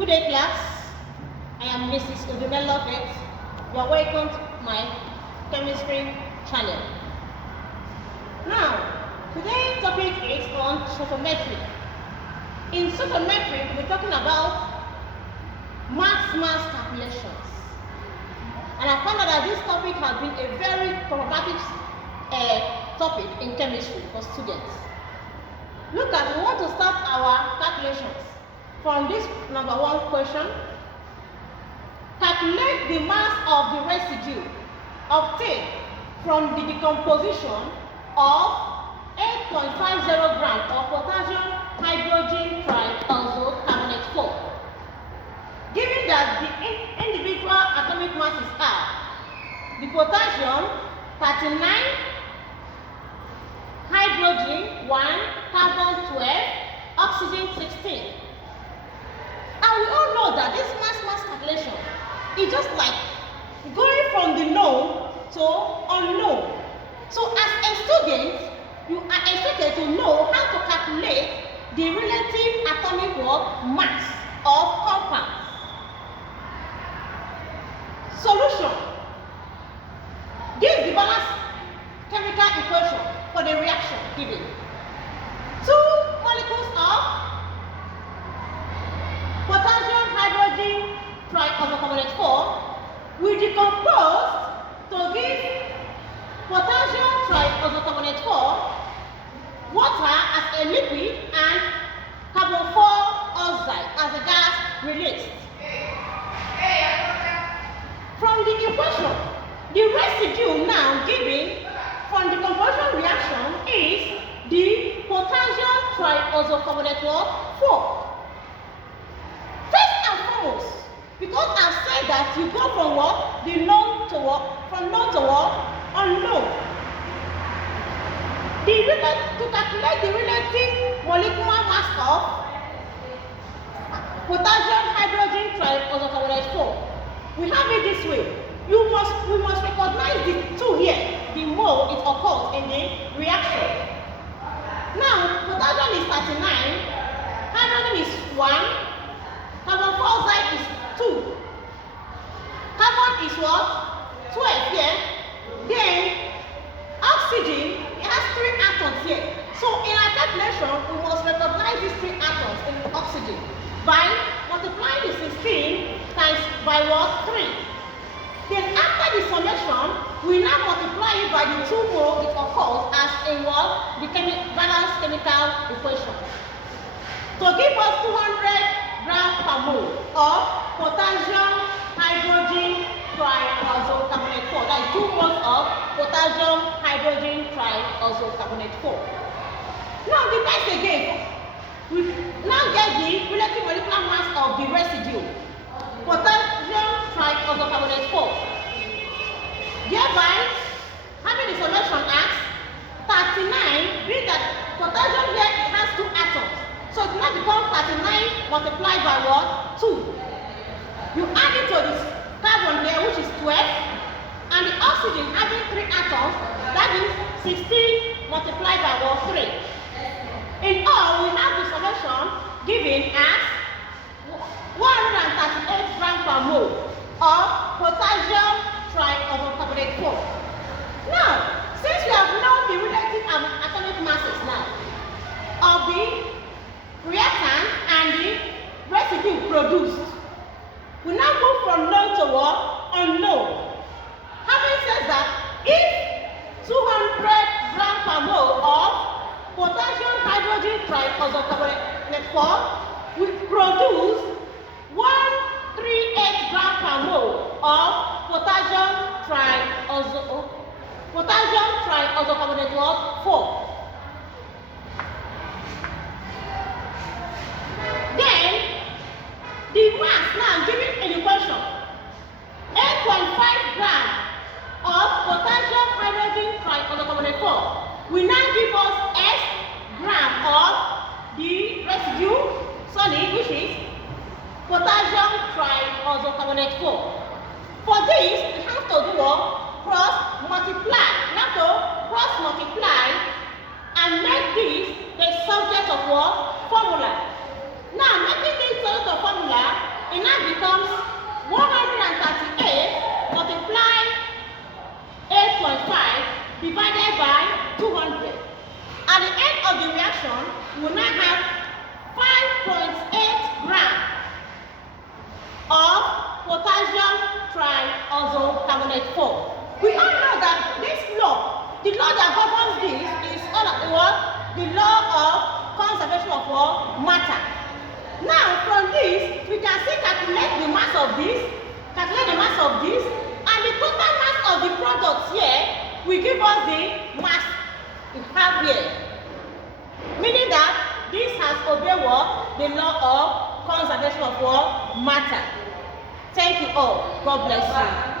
Good day, class. I am Mrs. Udumela Lovett. You are welcome to my chemistry channel. Now, today's topic is on stochiometry. In stochiometry, we'll be talking about mass calculations. And I found out that this topic has been a very problematic topic in chemistry for students. Look at, we want to start our calculations from this number one question. Calculate the mass of the residue obtained from the decomposition of 8.50 grams of potassium hydrogen trioxocarbonate 4. Given that the individual atomic masses are the potassium 39, hydrogen 1, carbon 12, oxygen 16. And we all know that this mass calculation is just like going from the known to unknown. So as a student, you are expected to know how to calculate the relative atomic mass of compounds. Solution. This is the balanced chemical equation for the reaction given. 2 molecules of potassium hydrogen trioxocarbonate 4 will decompose to give potassium trioxocarbonate 4, water as a liquid, and carbon 4 oxide as a gas released. From the equation, the residue now given from the conversion reaction is the potassium trioxocarbonate 4. First and foremost, because I've said that you go from what? The known to what? From known to what? Unknown. To calculate the relative molecular mass of potassium hydrogen trioxocarbonate 4, we have it this way. We must recognize the 2 here, the mole it occurs in the reaction. Now, potassium is 39, hydrogen is 1, carbon 4 oxide is 2, carbon is what? 12 here. Then oxygen, it has 3 atoms here. So in our calculation, we must recognize these 3 atoms in oxygen by multiplying the 16 times by what? 3. Then after the summation, we now multiply it by the 2 mole it occurs as in what? The balanced chemical equation. To give us 200 grams per mole of potassium hydrogen trioxocarbonate 4. That is 2 moles of potassium hydrogen trioxocarbonate 4. Now the next again, we now get the relative molecular mass of the residue, potassium trioxocarbonate 4. Thereby, having the summation as 39, means that potassium here it has 2 atoms. So it now becomes 39 multiplied by what? 2. You add it to this carbon here, which is 12, and the oxygen having 3 atoms, that is 16 multiplied by what? 3. In all, we have the summation given as 138 grams per mole of potassium trioxocarbonate 4. Now, since we have known the relative atomic masses now of the reactant and the residue produced, we now move from known to what? Unknown. Having said that, if 200 grams per mole of potassium hydrogen trioxocarbonate 4 will produce 138 grams per mole of potassium trioxocarbonate 4. Then the mass now given in the equation, 8.5 grams of potassium hydrogen trioxocarbonate 4 will now give us S gram of the residue solid, which is potassium trioxocarbonate 4. For this, we have to do what? Cross multiply. We have to cross multiply and make this the subject of what? Formula. Now, making this subject of formula, reaction, we will now have 5.8 grams of potassium triazocarbonate 4. We all know that this law, the law that governs this is all what? The law of conservation of what? Matter. Now from this, we can still calculate the mass of this, and the total mass of the product here will give us the mass we have here. Meaning that this has obeyed what? The law of conservation of what? Matter. Thank you all. God bless you.